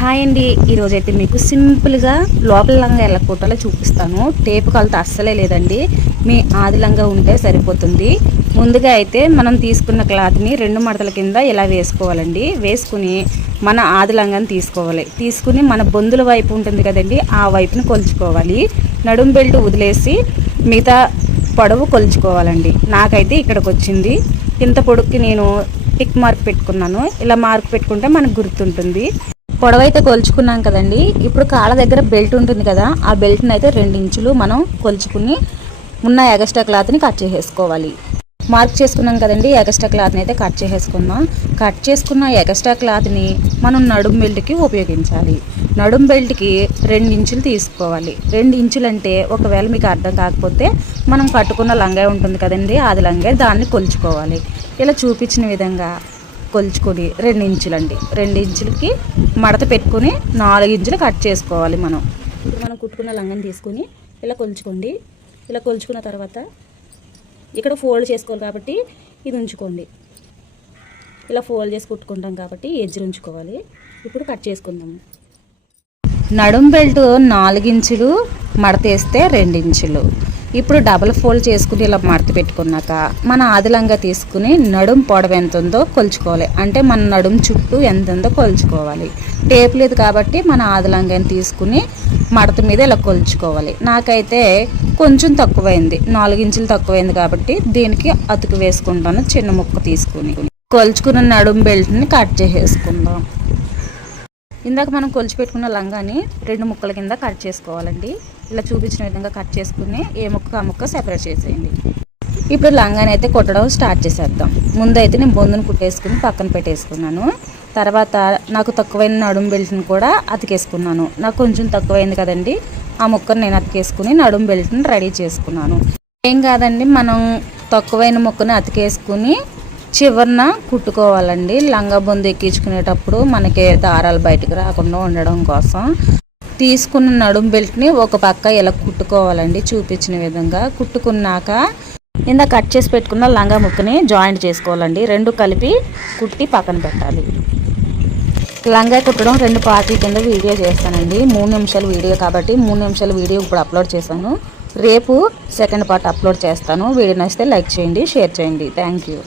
Hi అండి, ఈరోజైతే మీకు సింపుల్గా లోపల లంగా ఎలా కుట్టాలో చూపిస్తాను. టేపు కొలత అస్సలే లేదండి, మీ ఆది లంగా ఉంటే సరిపోతుంది. ముందుగా అయితే మనం తీసుకున్న క్లాత్ని 2 మడతల కింద ఇలా వేసుకోవాలండి. వేసుకుని మన ఆది లంగాని తీసుకుని మన బొందుల వైపు ఉంటుంది కదండి, ఆ వైపుని కొలుచుకోవాలి. నడుం బెల్ట్ వదిలేసి మిగతా పొడవు కొలుచుకోవాలండి. నాకైతే ఇక్కడికి వచ్చింది. ఇంత పొడుక్కి నేను టిక్ మార్క్ పెట్టుకున్నాను. ఇలా మార్క్ పెట్టుకుంటే మనకు గుర్తుంటుంది. పొడవైతే కొలుచుకున్నాం కదండి. ఇప్పుడు కాళ్ళ దగ్గర బెల్ట్ ఉంటుంది కదా, ఆ బెల్ట్ని అయితే 2 ఇంచులు మనం కొలుచుకుని ఉన్న ఎగస్ట్రా క్లాత్ని కట్ చేసేసుకోవాలి. మార్క్ చేసుకున్నాం కదండి, ఎగస్ట్రా క్లాత్ని అయితే కట్ చేసేసుకుందాం. కట్ చేసుకున్న ఎగస్ట్రా క్లాత్ని మనం నడుం బెల్ట్కి ఉపయోగించాలి. నడుం బెల్ట్కి 2 ఇంచులు తీసుకోవాలి. 2 ఇంచులు అంటే ఒకవేళ మీకు అర్థం కాకపోతే మనం కట్టుకున్న లంగా ఉంటుంది కదండి, అది లంగా దాన్ని కొలుచుకోవాలి. ఇలా చూపించిన విధంగా కొలుచుకొని 2 ఇంచులు అండి, 2 ఇంచులకి మడత పెట్టుకొని 4 ఇంచులు కట్ చేసుకోవాలి. మనం కుట్టుకున్న లంగని తీసుకొని ఇలా కొలుచుకోండి. ఇలా కొలుచుకున్న తర్వాత ఇక్కడ ఫోల్డ్ చేసుకోవాలి కాబట్టి ఇది ఉంచుకోండి. ఇలా ఫోల్డ్ చేసి కుట్టుకుంటాం కాబట్టి ఎడ్జ్లు ఉంచుకోవాలి. ఇప్పుడు కట్ చేసుకుందాము. నడుం బెల్ట్ 4 ఇంచులు, మడత వేస్తే 2 ఇంచులు. ఇప్పుడు డబల్ ఫోల్డ్ చేసుకుని ఇలా మడత పెట్టుకున్నాక మన ఆదిలంగా తీసుకుని నడుం పొడవు ఎంత ఉందో కొలుచుకోవాలి. అంటే మన నడుం చుట్టూ ఎంత ఉందో కొలుచుకోవాలి. టేప్ లేదు కాబట్టి మన ఆదిలంగాని తీసుకుని మడత మీద ఇలా కొలుచుకోవాలి. నాకైతే కొంచెం తక్కువైంది, 4 ఇంచులు తక్కువైంది కాబట్టి దీనికి అతుకు వేసుకుంటాను. చిన్న ముక్క తీసుకుని కొలుచుకున్న నడుం బెల్ట్ని కట్ చేసేసుకుందాం. ఇందాక మనం కొలిచి పెట్టుకున్న లంగాని 2 ముక్కల కింద కట్ చేసుకోవాలండి. ఇలా చూపించిన విధంగా కట్ చేసుకుని ఏ ముక్క ఆ ముక్క సెపరేట్ చేసేయండి. ఇప్పుడు లంగాని అయితే కుట్టడం స్టార్ట్ చేసేద్దాం. ముందైతే నేను బొందును కుట్టేసుకుని పక్కన పెట్టేసుకున్నాను. తర్వాత నాకు తక్కువైన నడుం బెల్ట్ని కూడా అతికేసుకున్నాను. నాకు కొంచెం తక్కువైంది కదండి, ఆ ముక్కను నేను అతికేసుకుని నడుం బెల్ట్ని రెడీ చేసుకున్నాను. ఏం కాదండి, మనం తక్కువైన ముక్కని అతికేసుకుని చివరన కుట్టుకోవాలండి. లంగా బొందు ఎక్కించుకునేటప్పుడు మనకి దారాలు బయటకు రాకుండా ఉండడం కోసం తీసుకున్న నడుం బెల్ట్ని ఒక పక్క ఇలా కుట్టుకోవాలండి. చూపించిన విధంగా కుట్టుకున్నాక ఇందా కట్ చేసి పెట్టుకున్న లంగా ముక్కని జాయింట్ చేసుకోవాలండి. 2 కలిపి కుట్టి పక్కన పెట్టాలి. లంగా కుట్టడం 2 పార్ట్ల కింద వీడియో చేస్తానండి. 3 నిమిషాల వీడియో కాబట్టి 3 నిమిషాల వీడియో ఇప్పుడు అప్లోడ్ చేశాను. రేపు సెకండ్ పార్ట్ అప్లోడ్ చేస్తాను. వీడియో నచ్చితే లైక్ చేయండి, షేర్ చేయండి. Thank you.